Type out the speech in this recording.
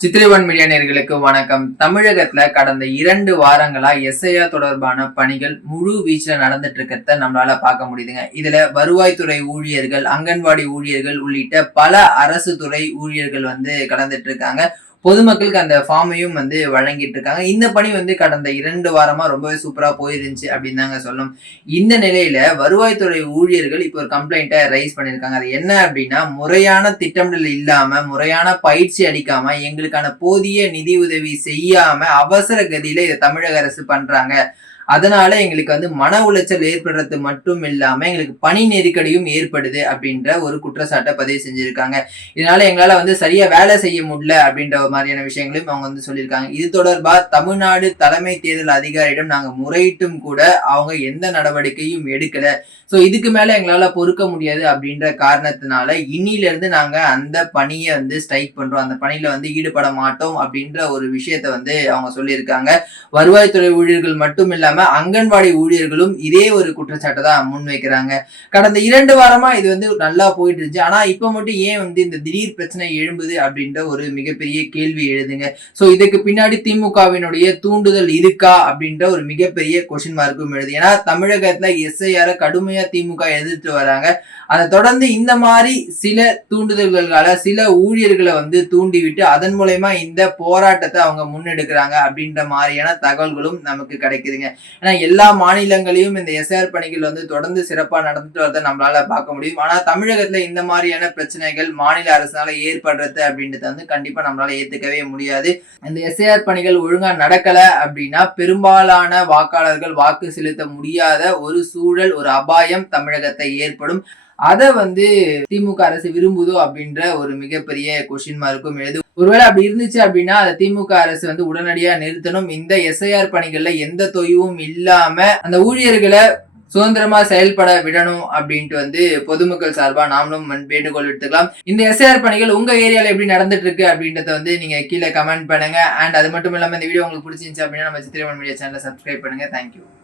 சித்திரைவன் media நேர்களுக்கு வணக்கம். தமிழகத்துல கடந்த இரண்டு வாரங்களா எஸ்ஐஆர் தொடர்பான பணிகள் முழு வீச்சுல நடந்துட்டு இருக்கிறத நம்மளால பார்க்க முடியுதுங்க. இதுல வருவாய்த்துறை ஊழியர்கள் அங்கன்வாடி ஊழியர்கள் உள்ளிட்ட பல அரசு துறை ஊழியர்கள் வந்து கலந்துட்டு இருக்காங்க பொதுமக்களுக்கு அந்த ஃபார்மையும் வந்து வழங்கிட்டு இருக்காங்க இந்த பணி வந்து கடந்த இரண்டு வாரமா ரொம்பவே சூப்பரா போயிருந்துச்சு அப்படின்னு தாங்க சொல்லும் இந்த நிலையில வருவாய்த்துறை ஊழியர்கள் இப்போ ஒரு கம்ப்ளைண்ட்டை ரைஸ் பண்ணியிருக்காங்க. அது என்ன அப்படின்னா முறையான திட்டமிடல் இல்லாம முறையான பயிற்சி அளிக்காம எங்களுக்கான போதிய நிதி உதவி செய்யாம அவசர கதியில இதை தமிழக அரசு பண்றாங்க. அதனால எங்களுக்கு வந்து மன உளைச்சல் ஏற்படுறது மட்டும் இல்லாம எங்களுக்கு பணி நெருக்கடியும் ஏற்படுது அப்படின்ற ஒரு குற்றச்சாட்டை பதிவு செஞ்சிருக்காங்க. இதனால எங்களால வந்து சரியா வேலை செய்ய முடியல அப்படின்ற மாதிரியான விஷயங்களையும் அவங்க வந்து சொல்லியிருக்காங்க. இது தொடர்பா தமிழ்நாடு தலைமை தேர்தல் அதிகாரியிடம் நாங்க முறையிட்டும் கூட அவங்க எந்த நடவடிக்கையும் எடுக்கல. ஸோ இதுக்கு மேல எங்களால பொறுக்க முடியாது அப்படின்ற காரணத்தினால இன்னில இருந்து நாங்க அந்த பணியை வந்து ஸ்ட்ரைக் பண்றோம். அந்த பணியில வந்து ஈடுபட மாட்டோம் அப்படின்ற ஒரு விஷயத்த வந்து அவங்க சொல்லியிருக்காங்க. வருவாய்த்துறை ஊழியர்கள் மட்டும் இல்லாம அங்கன்வாடி ஊழியர்களும் இதே ஒரு குற்றச்சாட்டை தான் முன்வைக்கிறாங்க. கடந்த இரண்டு வாரமா இது வந்து நல்லா போயிட்டு இருந்துச்சு. ஆனா இப்ப மட்டும் ஏன் வந்து இந்த திடீர் பிரச்சனை எழும்புது அப்படின்ற ஒரு மிகப்பெரிய கேள்வி எழுதுங்க. சோ இதுக்கு பின்னாடி திமுகவினுடைய தூண்டுதல் இருக்கா அப்படின்ற ஒரு மிகப்பெரிய கொஸ்டின் மார்க்கும் எழுது. ஏன்னா தமிழகத்துல எஸ்ஐஆர கடுமையா திமுக எதிர்த்து வராங்க. அதை தொடர்ந்து இந்த மாதிரி சில தூண்டுதல்களால சில ஊழியர்களை வந்து தூண்டிவிட்டு அதன் மூலயமா இந்த போராட்டத்தை அவங்க முன்னெடுக்கிறாங்க அப்படின்ற மாதிரியான தகவல்களும் நமக்கு கிடைக்குதுங்க. ஏன்னா எல்லா மாநிலங்களையும் இந்த எஸ்ஆர் பணிகள் வந்து தொடர்ந்து சிறப்பாக நடந்துட்டு வரதை நம்மளால பார்க்க முடியும். ஆனால் தமிழகத்துல இந்த மாதிரியான பிரச்சனைகள் மாநில அரசால ஏற்படுறது அப்படின்றத வந்து கண்டிப்பா நம்மளால ஏத்துக்கவே முடியாது. இந்த எஸ்ஐஆர் பணிகள் ஒழுங்கா நடக்கல அப்படின்னா பெரும்பாலான வாக்காளர்கள் வாக்கு செலுத்த முடியாத ஒரு சூழல் ஒரு அபாயம் தமிழகத்தை ஏற்படும். அதை வந்து திமுக அரசு விரும்புதோ அப்படின்ற ஒரு மிகப்பெரிய கொஸ்டின் மார்க்கும் எழுது ஒருவேளை அப்படி இருந்துச்சு அப்படின்னா அதை திமுக அரசு வந்து உடனடியா நிறுத்தணும். இந்த எஸ்ஐஆர் பணிகள்ல எந்த தொய்வும் இல்லாம அந்த ஊழியர்களை சுதந்திரமா செயல்பட விடணும் அப்படின்ட்டு வந்து பொதுமக்கள் சார்பா நாமளும் வேண்டுகோள் எடுத்துக்கலாம் இந்த எஸ்ஐஆர் பணிகள் உங்க ஏரியால எப்படி நடந்துட்டு இருக்கு அப்படின்றத வந்து நீங்க கீழே கமெண்ட் பண்ணுங்க. அண்ட் அது மட்டும் இல்லாம இந்த வீடியோ உங்களுக்கு பிடிச்சிருந்துச்சு அப்படின்னா நம்ம சித்திரவன் மீடியா சேனலை சப்ஸ்கிரைப் பண்ணுங்க. Thank you